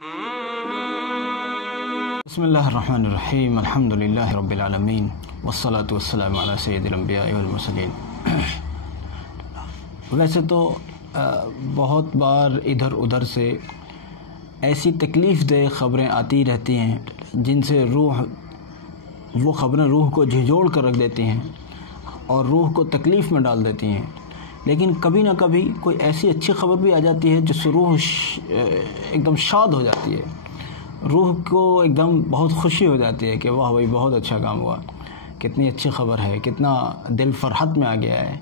बिस्मिल्लाहिर्रहमानिर्रहीम अल्हम्दुलिल्लाहि रब्बिल आलमीन वस्सलातु वस्सलामु अला सय्यिदिल अंबिया वल मुरसलीन। वैसे तो बहुत बार इधर उधर से ऐसी तकलीफ़ दे ख़बरें आती रहती हैं जिनसे वो ख़बरें रूह को झिझोड़ कर रख देती हैं और रूह को तकलीफ़ में डाल देती हैं। लेकिन कभी ना कभी कोई ऐसी अच्छी ख़बर भी आ जाती है जिससे रूह एकदम शाद हो जाती है, रूह को एकदम बहुत खुशी हो जाती है कि वाह भाई बहुत अच्छा काम हुआ, कितनी अच्छी ख़बर है, कितना दिल फरहत में आ गया है।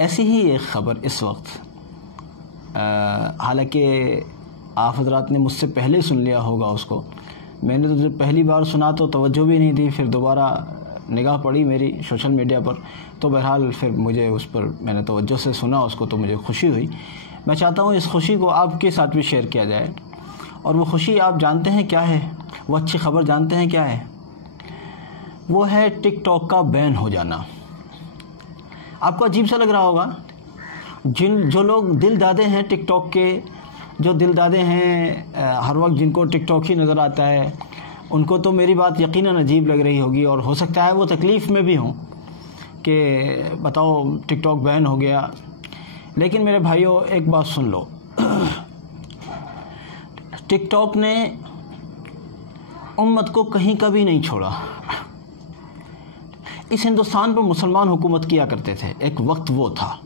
ऐसी ही एक ख़बर इस वक्त, हालांकि आप हज़रात ने मुझसे पहले सुन लिया होगा उसको, मैंने तो जब पहली बार सुना तो तवज्जो भी नहीं दी, फिर दोबारा निगाह पड़ी मेरी सोशल मीडिया पर, तो बहरहाल फिर मुझे उस पर मैंने तवज्जो से सुना उसको तो मुझे खुशी हुई। मैं चाहता हूँ इस खुशी को आपके साथ भी शेयर किया जाए। और वो खुशी आप जानते हैं क्या है, वो अच्छी ख़बर जानते हैं क्या है? वो है टिकटॉक का बैन हो जाना। आपको अजीब सा लग रहा होगा, जो लोग दिल दादे हैं टिकटॉक के, जो दिल दादे हैं हर वक्त जिनको टिकटॉक ही नज़र आता है, उनको तो मेरी बात यकीनन अजीब लग रही होगी और हो सकता है वो तकलीफ़ में भी हों कि बताओ टिकटॉक बैन हो गया। लेकिन मेरे भाइयों एक बात सुन लो, टिकटॉक ने उम्मत को कहीं कभी नहीं छोड़ा। इस हिंदुस्तान पर मुसलमान हुकूमत किया करते थे, एक वक्त वो था,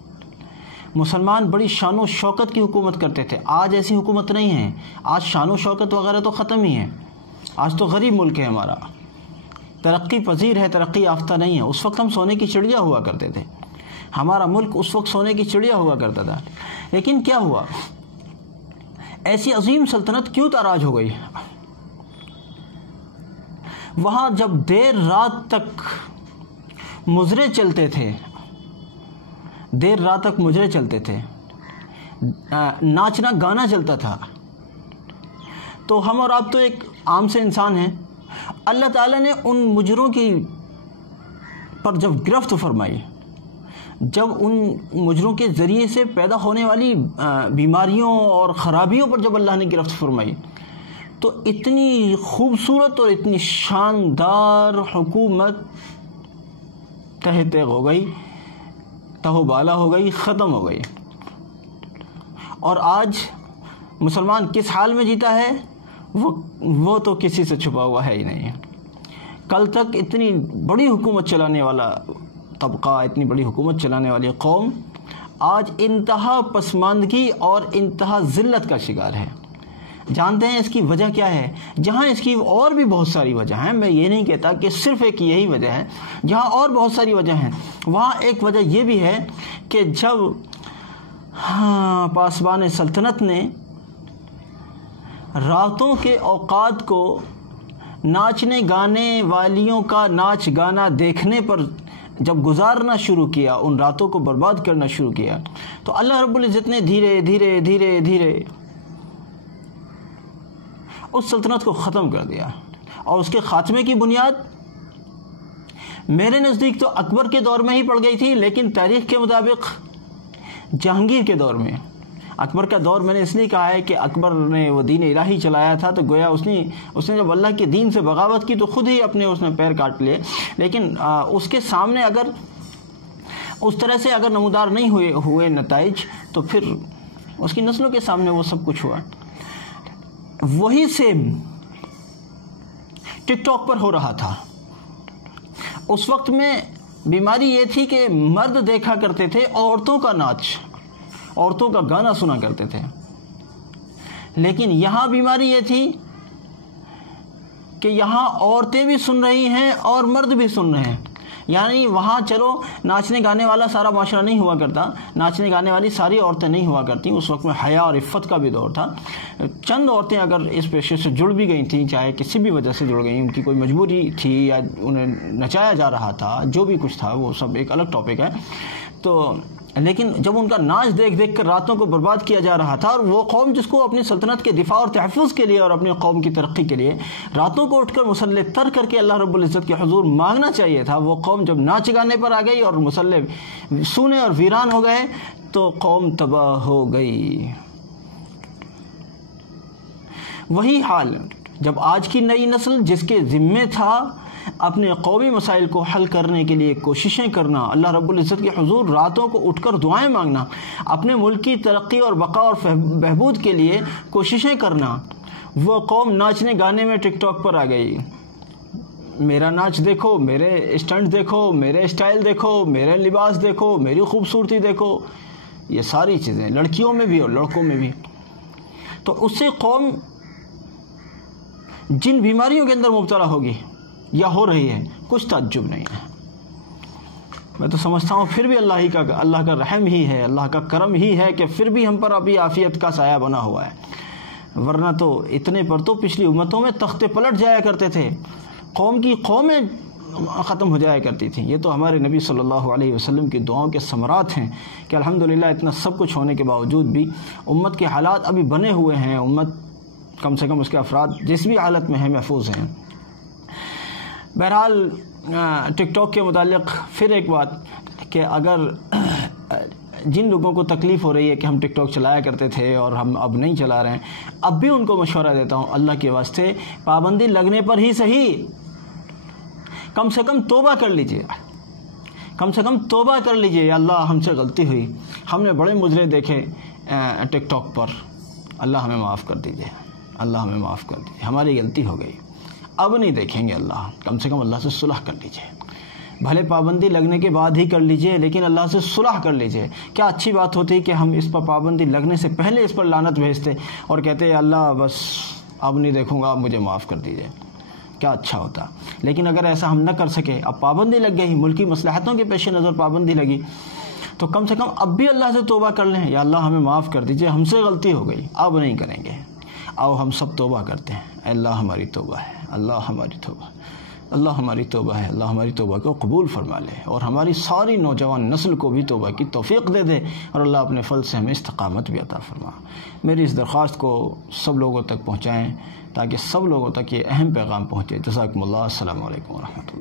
मुसलमान बड़ी शान व शौकत की हुकूमत करते थे। आज ऐसी हुकूमत नहीं है, आज शान व शौकत वगैरह तो ख़त्म ही है। आज तो गरीब मुल्क है हमारा, तरक्की पजीर है, तरक्की याफ्ता नहीं है। उस वक्त हम सोने की चिड़िया हुआ करते थे, हमारा मुल्क उस वक्त सोने की चिड़िया हुआ करता था। लेकिन क्या हुआ, ऐसी अजीम सल्तनत क्यों ताराज हो गई? वहां जब देर रात तक मुजरे चलते थे, देर रात तक मुजरे चलते थे, नाचना गाना चलता था, तो हम और आप तो एक आम से इंसान हैं। अल्लाह ताला ने उन मुजरों की पर जब गिरफ्त फरमाई, जब उन मुजरों के ज़रिए से पैदा होने वाली बीमारियों और ख़राबियों पर जब अल्लाह ने गिरफ्त फरमाई, तो इतनी खूबसूरत और इतनी शानदार हुकूमत तहे तेग हो गई, तहोबाला हो गई, ख़त्म हो गई। और आज मुसलमान किस हाल में जीता है वो तो किसी से छुपा हुआ है ही नहीं। कल तक इतनी बड़ी हुकूमत चलाने वाला तबका, इतनी बड़ी हुकूमत चलाने वाली कौम आज इंतहा पसमानदगी और इंतहा ज़िल्लत का शिकार है। जानते हैं इसकी वजह क्या है? जहाँ इसकी और भी बहुत सारी वजह हैं, मैं ये नहीं कहता कि सिर्फ़ एक यही वजह है, जहाँ और बहुत सारी वजह हैं वहाँ एक वजह ये भी है कि जब पासबान सल्तनत ने रातों के औकात को नाचने गाने वालियों का नाच गाना देखने पर जब गुजारना शुरू किया, उन रातों को बर्बाद करना शुरू किया, तो अल्लाह रब्बुल इज़्ज़त ने धीरे धीरे धीरे धीरे उस सल्तनत को ख़त्म कर दिया। और उसके ख़ात्मे की बुनियाद मेरे नज़दीक तो अकबर के दौर में ही पड़ गई थी, लेकिन तारीख़ के मुताबिक जहांगीर के दौर में। अकबर का दौर मैंने इसलिए कहा है कि अकबर ने वो दीन इलाही चलाया था, तो गोया उसने जब अल्लाह के दीन से बगावत की तो ख़ुद ही अपने उसने पैर काट लिए। लेकिन उसके सामने अगर उस तरह से अगर नमूदार नहीं हुए नताइज, तो फिर उसकी नस्लों के सामने वो सब कुछ हुआ। वही सेम टिकटॉक पर हो रहा था। उस वक्त में बीमारी ये थी कि मर्द देखा करते थे औरतों का नाच, औरतों का गाना सुना करते थे। लेकिन यहाँ बीमारी ये थी कि यहाँ औरतें भी सुन रही हैं और मर्द भी सुन रहे हैं। यानी वहाँ चलो नाचने गाने वाला सारा माशरा नहीं हुआ करता, नाचने गाने वाली सारी औरतें नहीं हुआ करती। उस वक्त में हया और इफ़्फ़त का भी दौर था। चंद औरतें अगर इस पेशे से जुड़ भी गई थीं, चाहे किसी भी वजह से जुड़ गई, उनकी कोई मजबूरी थी या उन्हें नचाया जा रहा था, जो भी कुछ था वो सब एक अलग टॉपिक है। तो लेकिन जब उनका नाच देख देख कर रातों को बर्बाद किया जा रहा था, और वो कौम जिसको अपनी सल्तनत के दिफा और तहफ़्फ़ुज़ के लिए और अपनी कौम की तरक्की के लिए रातों को उठकर मुसल्ले तर करके अल्लाह रब्बुल इज़्ज़त के हुज़ूर मांगना चाहिए था, वो कौम जब नाच गाने पर आ गई और मुसल्ले सूने और वीरान हो गए, तो कौम तबाह हो गई। وہی حال جب آج کی نئی نسل جس کے ذمے تھا اپنے قومی مسائل کو حل کرنے کے لیے کوششیں کرنا، اللہ رب العزت کے حضور راتوں کو اٹھ کر دعائیں مانگنا، اپنے ملک کی ترقی اور بقا اور بہبود کے لیے کوششیں کرنا، وہ قوم ناچنے گانے میں ٹک ٹاک پر آ گئی۔ میرا ناچ دیکھو، میرے اسٹنٹ دیکھو، میرے اسٹائل دیکھو، میرے لباس دیکھو، میری خوبصورتی دیکھو، یہ ساری چیزیں لڑکیوں میں بھی اور لڑکوں میں بھی۔ تو اس سے قوم جن بیماریوں کے اندر مبتلا ہوگی یا ہو رہی ہے، کچھ تعجب نہیں ہے۔ میں تو سمجھتا ہوں پھر بھی اللہ کا رحم ہی ہے، اللہ کا کرم ہی ہے کہ پھر بھی ہم پر ابھی عافیت کا سایہ بنا ہوا ہے، ورنہ تو اتنے پر تو پچھلی امتوں میں تختے پلٹ جایا کرتے تھے، قومیں ختم ہو جایا کرتی تھیں۔ یہ تو ہمارے نبی صلی اللہ علیہ وسلم کی دعاؤں کے ثمرات ہیں کہ الحمدللہ اتنا سب کچھ ہونے کے باوجود بھی امت کے حالات ابھی بنے ہوئے ہیں، امت کم سے کم اس کے افراد جس بھی حالت میں ہیں محفوظ ہیں۔ بہرحال ٹک ٹاک کے متعلق پھر ایک بات کہ اگر جن لوگوں کو تکلیف ہو رہی ہے کہ ہم ٹک ٹاک چلایا کرتے تھے اور ہم اب نہیں چلا رہے ہیں، اب بھی ان کو مشورہ دیتا ہوں اللہ کے واسطے پابندی لگنے پر ہی صحیح کم سے کم توبہ کر لیجئے، کم سے کم توبہ کر لیجئے، یا اللہ ہم سے غلطی ہوئی، ہم نے بڑے مجرے دیکھے ٹک ٹاک پر، اللہ ہمیں معاف کر دیجئے، اللہ ہمیں معاف کر دیجئے، ہماری غلطی ہو گئی، اب نہیں دیکھیں گے اللہ، کم سے کم اللہ سے صلح کر لیجئے، بھلے پابندی لگنے کے بعد ہی کر لیجئے لیکن اللہ سے صلح کر لیجئے۔ کیا اچھی بات ہوتی کہ ہم اس پر پابندی لگنے سے پہلے اس پر لعنت بھیجتے اور کہتے اللہ بس اب نہیں دیکھوں گا، اب مجھے معاف کر دیجئے، کیا اچھا ہوتا۔ لیکن اگر ایسا ہم نہ کر سکے، اب پابندی لگ گئی، ملکی مصلحتوں کے پیش نظر پابندی لگی، تو کم سے کم اب بھی اللہ سے توبہ کر لیں، یا اللہ ہمیں معاف کر دیجئے، ہم سے غلطی ہو گئی، اب نہیں کریں گے۔ آؤ ہم سب توبہ کرتے ہیں، اے اللہ ہماری توبہ ہے، اللہ ہماری توبہ، اللہ ہماری توبہ ہے، اللہ ہماری توبہ کو قبول فرما لے اور ہماری ساری نوجوان نسل کو بھی توبہ کی توفیق دے دے، اور اللہ اپنے فضل سے ہمیں استقامت بھی عطا فرما۔ میری اس درخواست کو سب لوگوں تک پہنچائیں تاکہ سب لوگوں تک یہ اہم پیغام پہنچے۔ جزاکم اللہ، السلام علیکم ورحمۃ اللہ۔